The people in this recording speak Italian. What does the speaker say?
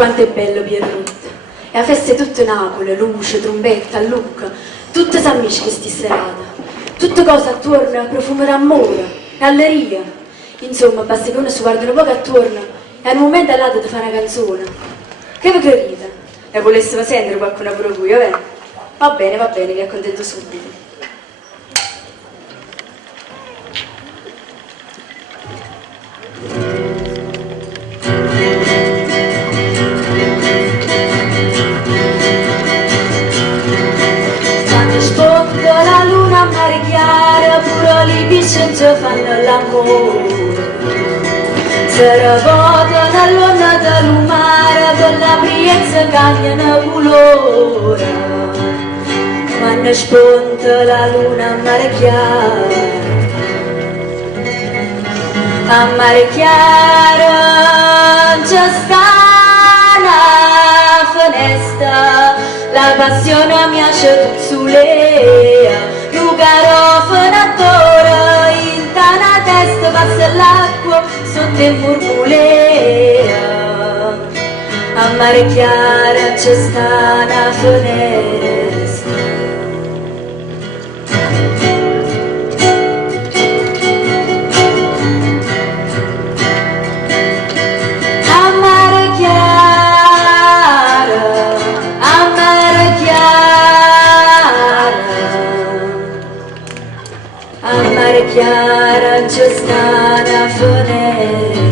quanto è bello Pierrot. E a festa è tutta Napoli, luce, trombetta, Lucca, tutte s'ammisce che sti serata. Tutte cose attorno profumerà amore, galleria. Insomma, basta che uno si guarda un po' attorno e al momento all'altro ti fa una canzone. Che vi ride? E volessimo sentire qualcuno pure voi, va bene, vi accontento subito. La luna mare chiara, pure le pisce ci fanno l'amore. Se ravotano all'onda del mare, con la priezza cambiano colore. Quando spunta la luna mare chiara, a mare chiara c'è sta una finestra. La passione mi asce sull'ea, io garofano ancora, in tana testa passa l'acqua sotto il murmulea. A mare chiara c'è sta una finestra. A mare chiara c'è sta una finestra.